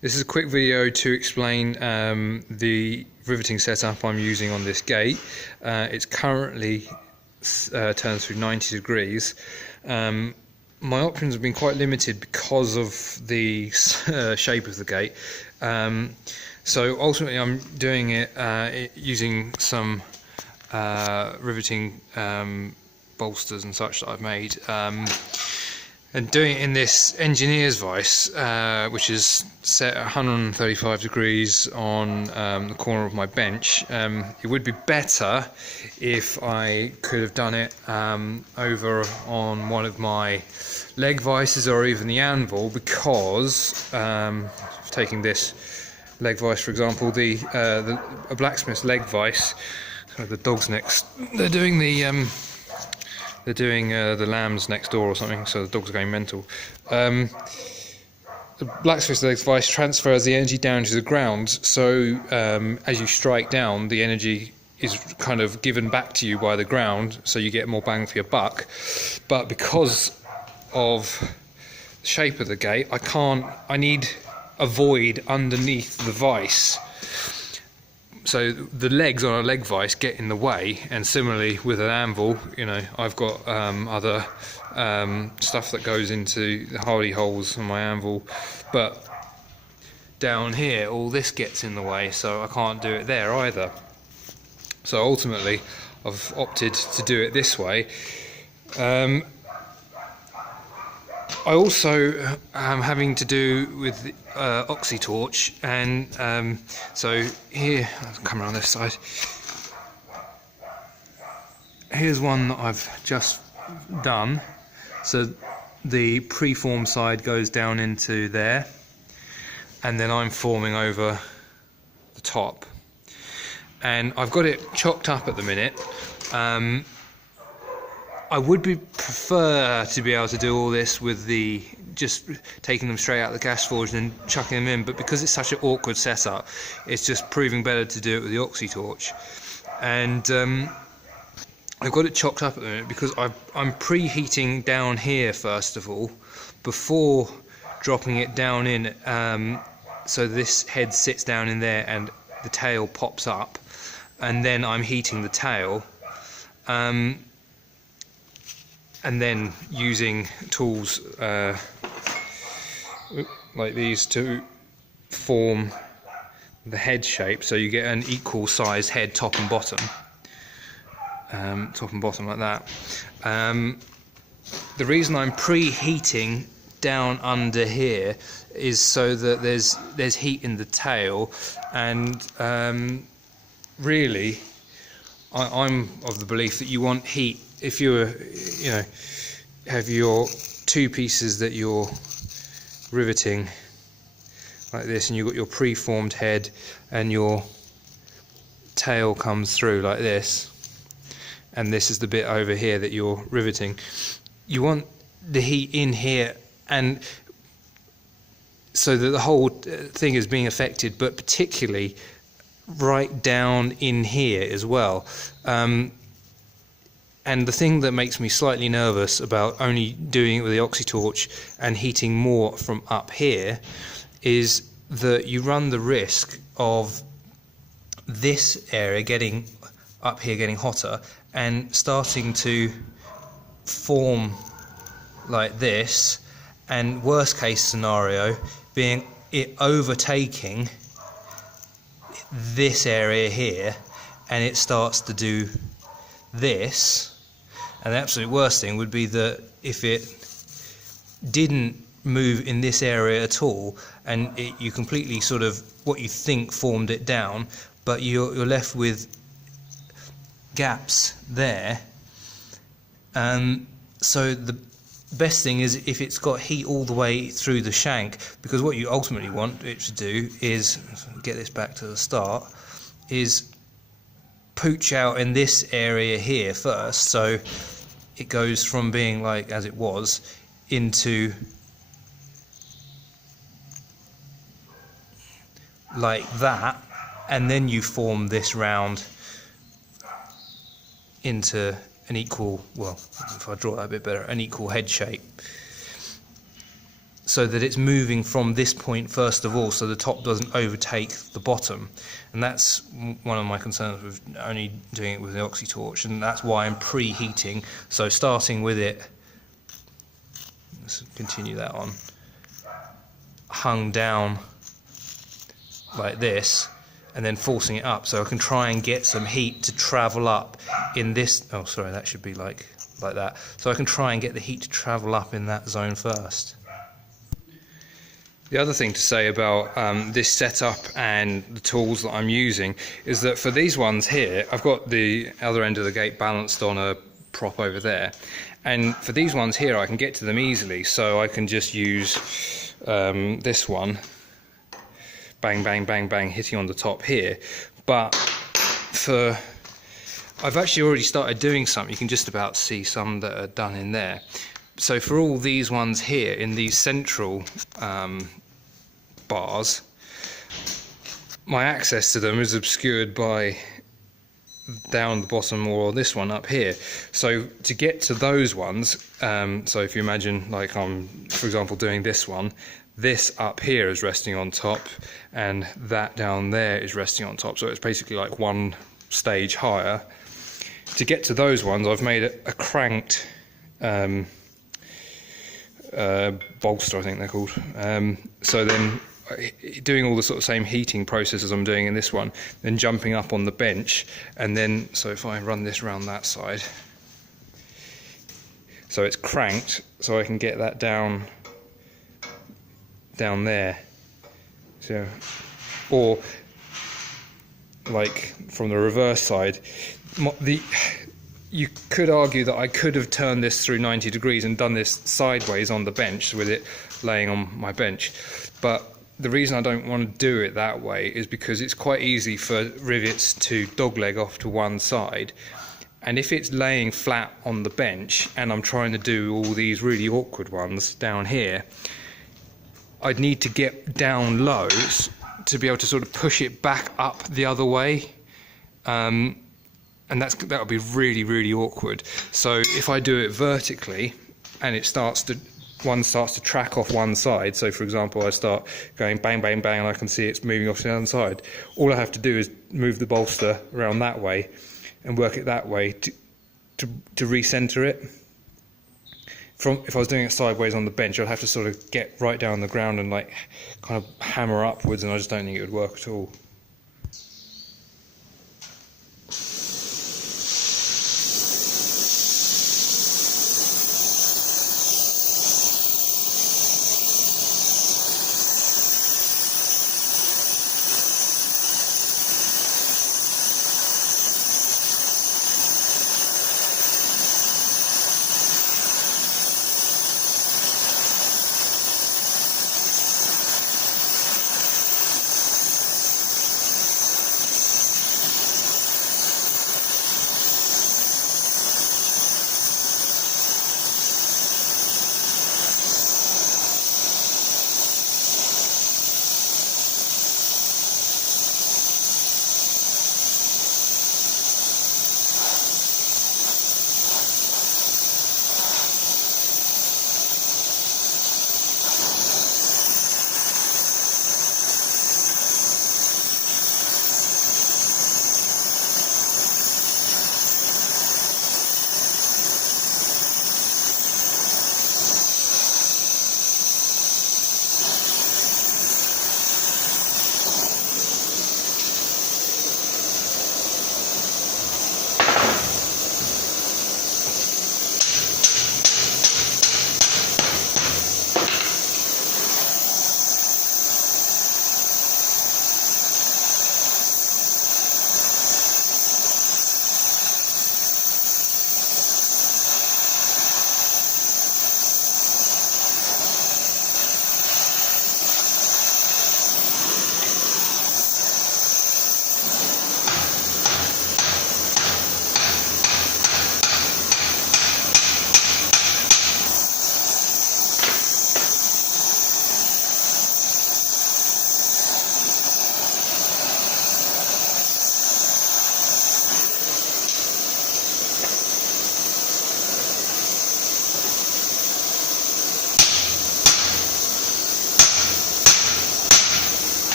This is a quick video to explain the riveting setup I'm using on this gate. It's currently turned through 90 degrees. My options have been quite limited because of the shape of the gate. So ultimately I'm doing it using some riveting bolsters and such that I've made. And doing it in this engineer's vice, which is set at 135 degrees on the corner of my bench. It would be better if I could have done it over on one of my leg vices or even the anvil, because taking this leg vice for example, a blacksmith's leg vice, the dog's next, they're doing the lambs next door or something, so the dogs are going mental. The blacksmith's leg vice transfers the energy down to the ground, so as you strike down, the energy is kind of given back to you by the ground, so you get more bang for your buck. But because of the shape of the gate, I need a void underneath the vice, so the legs on a leg vice get in the way. And similarly with an anvil, you know, I've got other stuff that goes into the hardy holes on my anvil, but down here all this gets in the way, so I can't do it there either. So ultimately I've opted to do it this way. I also am having to do with oxy torch, and so here, I'll come around this side. Here's one that I've just done. So the preformed side goes down into there, and then I'm forming over the top. And I've got it chocked up at the minute. I would prefer to be able to do all this with just taking them straight out of the gas forge and then chucking them in, but because it's such an awkward setup, it's just proving better to do it with the oxy torch. And I've got it chocked up at the minute because I'm preheating down here first of all, before dropping it down in, so this head sits down in there and the tail pops up, and then I'm heating the tail. And then using tools like these to form the head shape, so you get an equal size head, top and bottom, like that. The reason I'm preheating down under here is so that there's heat in the tail, and really I'm of the belief that you want heat. If you have your two pieces that you're riveting like this, and you've got your preformed head and your tail comes through like this, and this is the bit over here that you're riveting, you want the heat in here, and so that the whole thing is being affected, but particularly right down in here as well. And the thing that makes me slightly nervous about only doing it with the oxy torch and heating more from up here is that you run the risk of this area getting up here, getting hotter and starting to form like this, and worst case scenario being it overtaking this area here, and it starts to do this. And the absolute worst thing would be that if it didn't move in this area at all, and you completely sort of what you think formed it down, but you're left with gaps there. So the best thing is if it's got heat all the way through the shank, because what you ultimately want it to do is, get this back to the start, is pooch out in this area here first, so it goes from being like as it was into like that, and then you form this round into an equal, well, if I draw that a bit better, an equal head shape. So so that it's moving from this point first of all, so the top doesn't overtake the bottom. And that's one of my concerns with only doing it with the oxy torch, and that's why I'm preheating. So starting with it, let's continue that on, hung down like this, and then forcing it up, so I can try and get some heat to travel up in this. Oh, sorry, that should be like that. So I can try and get the heat to travel up in that zone first. The other thing to say about this setup and the tools that I'm using is that for these ones here, I've got the other end of the gate balanced on a prop over there, and for these ones here I can get to them easily, so I can just use this one, bang bang bang bang, hitting on the top here. But I've actually already started doing some. You can just about see some that are done in there. So for all these ones here in these central bars, my access to them is obscured by down the bottom, or this one up here. So to get to those ones, so if you imagine, like I'm, for example, doing this one, this up here is resting on top, and that down there is resting on top. So it's basically like one stage higher. To get to those ones, I've made a cranked bolster, I think they're called. So then doing all the sort of same heating processes I'm doing in this one, then jumping up on the bench, and then, so if I run this around that side, so it's cranked, so I can get that down there. So, or like from the reverse side, you could argue that I could have turned this through 90 degrees and done this sideways on the bench with it laying on my bench, but the reason I don't want to do it that way is because it's quite easy for rivets to dogleg off to one side, and if it's laying flat on the bench and I'm trying to do all these really awkward ones down here, I'd need to get down low to be able to sort of push it back up the other way, and that would be really, really awkward. So if I do it vertically and one starts to track off one side, so for example I start going bang bang bang and I can see it's moving off to the other side, all I have to do is move the bolster around that way and work it that way to recenter it. If I was doing it sideways on the bench, I'd have to sort of get right down on the ground and like kind of hammer upwards, and I just don't think it would work at all.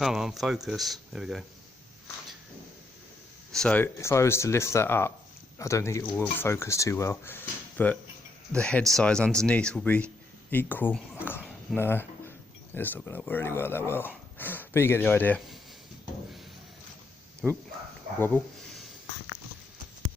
Come on, focus. There we go. So if I was to lift that up, I don't think it will focus too well, but the head size underneath will be equal. No, it's not going to really work that well, but you get the idea. Oop, wobble.